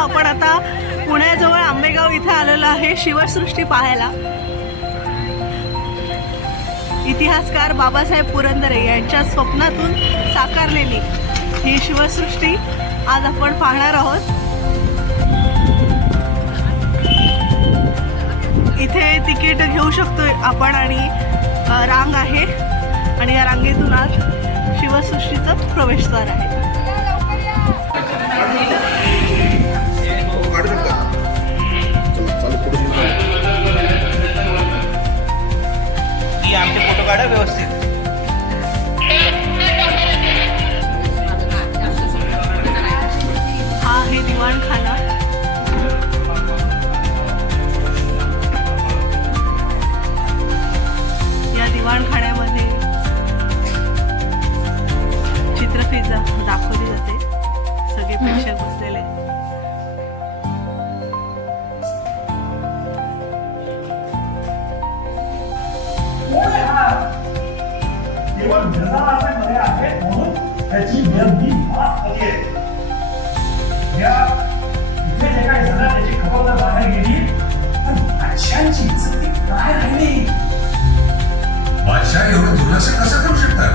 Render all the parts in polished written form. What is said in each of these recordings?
आपण आता पुण्याजवळ आंबेगाव इथे आलेलो आहे शिवसृष्टी पाहायला. इतिहासकार बाबासाहेब पुरंदरे यांच्या स्वप्नातून साकारलेली ही शिवसृष्टी आज आपण पाहणार आहोत. इथे तिकीट घेऊ शकतो आपण आणि रांग आहे आणि या रांगेतून आज शिवसृष्टीचं प्रवेशद्वार आहे. आमचे फोटो काढा व्यवस्थित. हा आहे दिवाणखाना. या दिवाणखान्यामध्ये चित्रफित दाखवली जाते. सगळे प्रेक्षक बसलेले. केवळ निर्धाराचे मध्ये आहेत म्हणून त्याची नियमही माफ होते. इथे जे काही झालं त्याची खबर जर बाहेर गेली तर बादशाहांची इज्जत काय राहिली. बादशाह एवढं दुर्लक्ष कसं करू शकतात?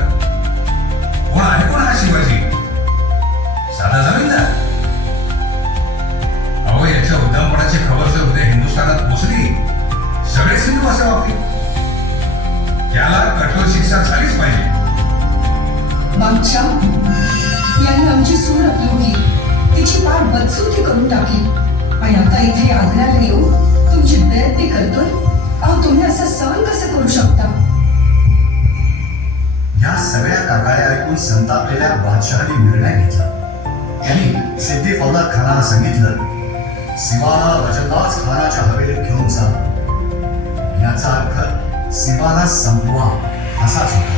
कोण आहे कोण हा शिवाजी? साधा जमीनदार? अहो, याच्या उद्दामपणाची खबर जर उद्या हिंदुस्थानात पोचली सगळे सिंधू असे वागतील. त्याला कठोर शिक्षा झालीच पाहिजे. बादशाह यांनी आमची सून अपलोली, तिची पाठ बदसूती करून टाकली आणि आता इथे आग्र्याला येऊन तुमची बेइज्जती करतोय. अहो, तुम्ही असं सहन कसं करू शकता? या सगळ्या कागाळ्या ऐकून संतापलेल्या बादशहाने निर्णय घेतला. त्यांनी सिद्दी फौलाद खानाला सांगितलं, सिवाला वजनदाज खानाच्या हवेलीत घेऊन जा. याचा अर्थ सिवाला संपवा असाच होता.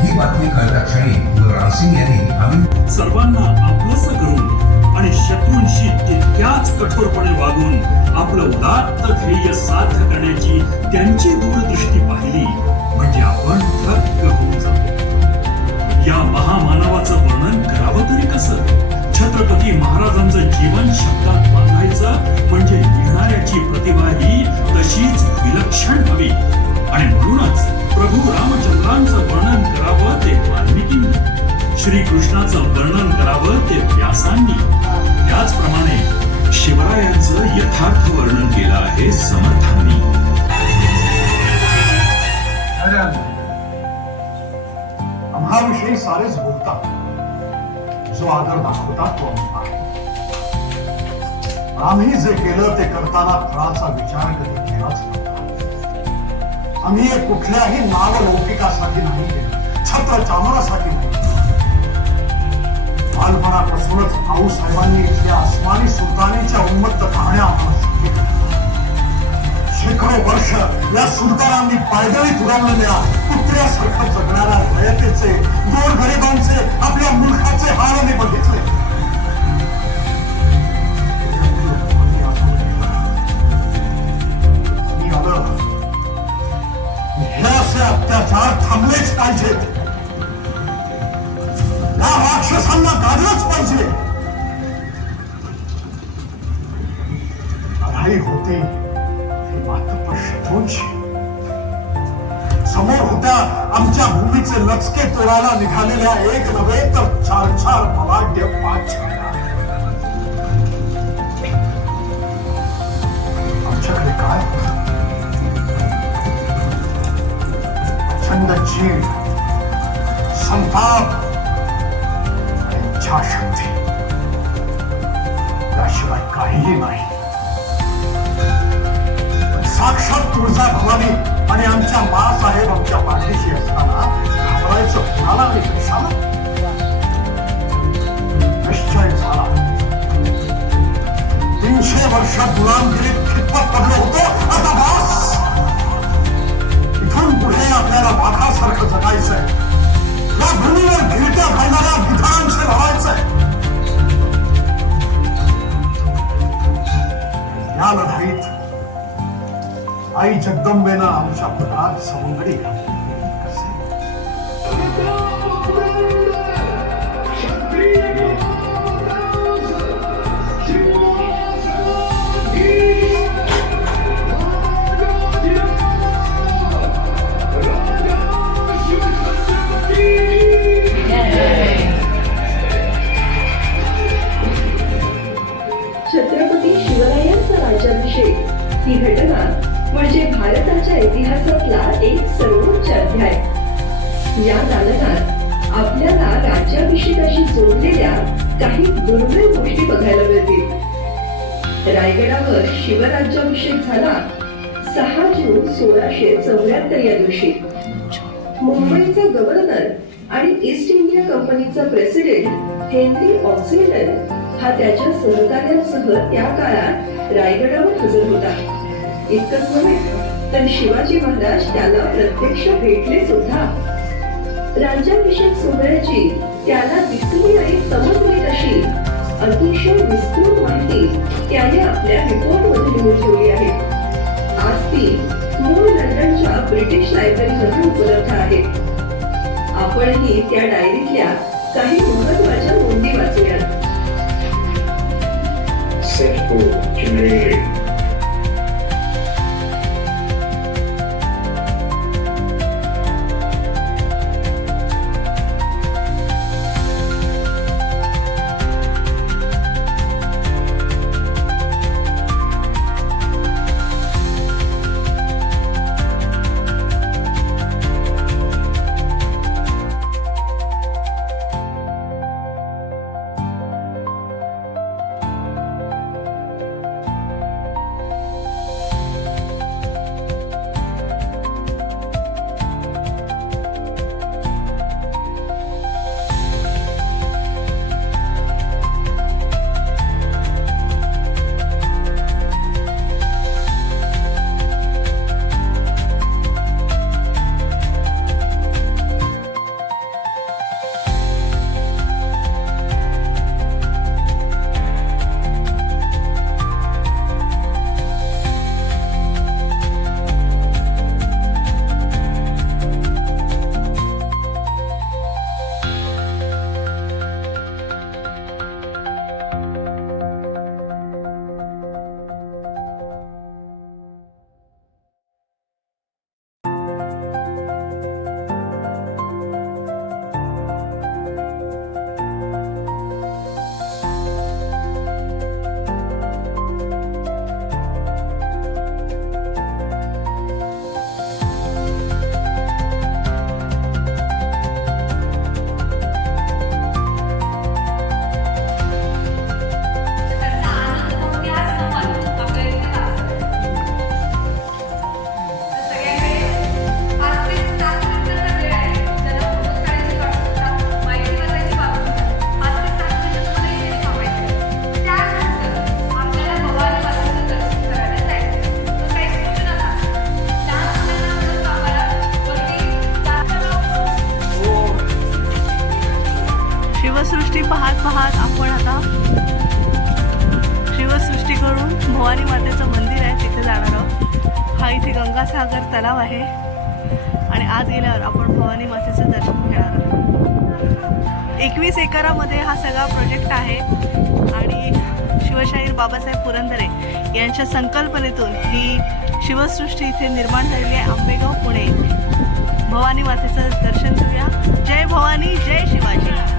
ही बातमी कळल्या क्षणी रामसिंग यांनी आम्ही सर्वांना आपलंसं करून आणि शत्रूंशी तितक्याच कठोरपणे वागून आपलं उदात्त ध्येय साध्य करण्याची त्यांची दूरदृष्टी पाहिली म्हणजे आपण थक्क होऊन जातो. या महामानवाचं वर्णन करावं तरी कसं? छत्रपती महाराजांचं जीवन शब्दात बांधायचं म्हणजे लिहिणाऱ्याची प्रतिभा ही तशीच विलक्षण हवी. आणि म्हणूनच प्रभू रामचंद्रांचं वर्णन करावं ते वाल्मिकींनी, श्रीकृष्णाचं वर्णन करावं ते व्यासांनी, त्याचप्रमाणे शिवरायांचं यथार्थ वर्णन केलं आहे समर्थांनी. आम्हाविषयी सारेच बोलतात, जो आदर दाखवतात तो आहे. आम्ही जे केलं ते करताना फळाचा विचार कधी केलाच नव्हता. आम्ही कुठल्याही नावलौकिकासाठी नाही केलं, छत्र चामरासाठी नाही. बालपणापासूनच आऊसाहेबांनी इथल्या आसमानी सुलतानीच्या उन्मत्त कहाण्या आम्हाला सांगितल्या. शेकडो वर्ष या सुलतानांनी पायदळीत उडवलेल्या कुत्र्यासारखं जगणाऱ्या रयतेचे, गोरगरिबांचे, आपल्या मुलखाचे हाल मी बघितले. मी आलं हे असे अत्याचार थांबलेच पाहिजेत. या राक्षसांना गाजलंच पाहिजे. लढाई होती मात्र शत्रूंशी. समोर होत्या आमच्या भूमीचे लचके तोडायला निघालेल्या एक नव्हे तर 4-4 बलाढ्य पाछाया. आमच्याकडे काय प्रचंड जीव, संताप आणि इच्छाशक्ती, त्याशिवाय काहीही नाही. साक्षात तुळजा भवानी आणि आमच्या मासाहेब आमच्या पाठीशी असताना घाबरायचं कुणाला आणि कशाला? निश्चय झाला. 300 वर्ष गुलामगिरीत खितपत पडलो होतो, आता बस. इथून पुढे आपल्याला वाघासारखं जगायचंय. या भूमीवर गिरट्या घालणाऱ्या विधानांशी लढायचंय. या लढाईत आई जगदंबेनं आमच्या पदरात सवंगडी घातली. कसे? 3 ही घटना म्हणजे भारताच्या इतिहासातला एक सर्वोच्च अध्याय. या दालनात आपल्याला राज्याभिषेकाशी जोडलेल्या काही दुर्मिळ गोष्टी बघायला मिळतील. रायगडावर शिवराज्याभिषेक झाला 6 जून 1674 या दिवशी. मुंबईचा गव्हर्नर आणि ईस्ट इंडिया कंपनीचा प्रेसिडेंट हेनरी ऑक्सिलर हा त्याच्या सहकार्यांसह त्या काळात रायगडावर हजर होता. इतकंच नव्हे तर शिवाजी महाराज त्याला प्रत्यक्ष भेटले सुद्धा. राज्याभिषेक सोहळ्याची त्याला दिसली आणि समजली कशी अतिशय विस्तृत माहिती त्याने आपल्या रिपोर्टमध्ये लिहून ठेवली आहे. आज ती मूळ लंडनच्या ब्रिटिश लायब्ररीमध्ये उपलब्ध आहे. आपणही त्या डायरीतल्या काही महत्वाच्या नोंदी वाचूयात. शिवसृष्टी पाहत पाहत आपण आता शिवसृष्टी करून भवानी मातेचं मंदिर आहे तिथे जाणार आहोत. हा इथे गंगासागर तलाव आहे आणि आत गेल्यावर आपण भवानी मातेचं दर्शन घेणार आहोत. 21 एकरामध्ये हा सगळा प्रोजेक्ट आहे आणि शिवशाहीर बाबासाहेब पुरंदरे यांच्या संकल्पनेतून ही शिवसृष्टी इथे निर्माण झालेली आहे. आंबेगाव पुणे. भवानी मातेचं दर्शन घेऊया. जय भवानी, जय शिवाजी.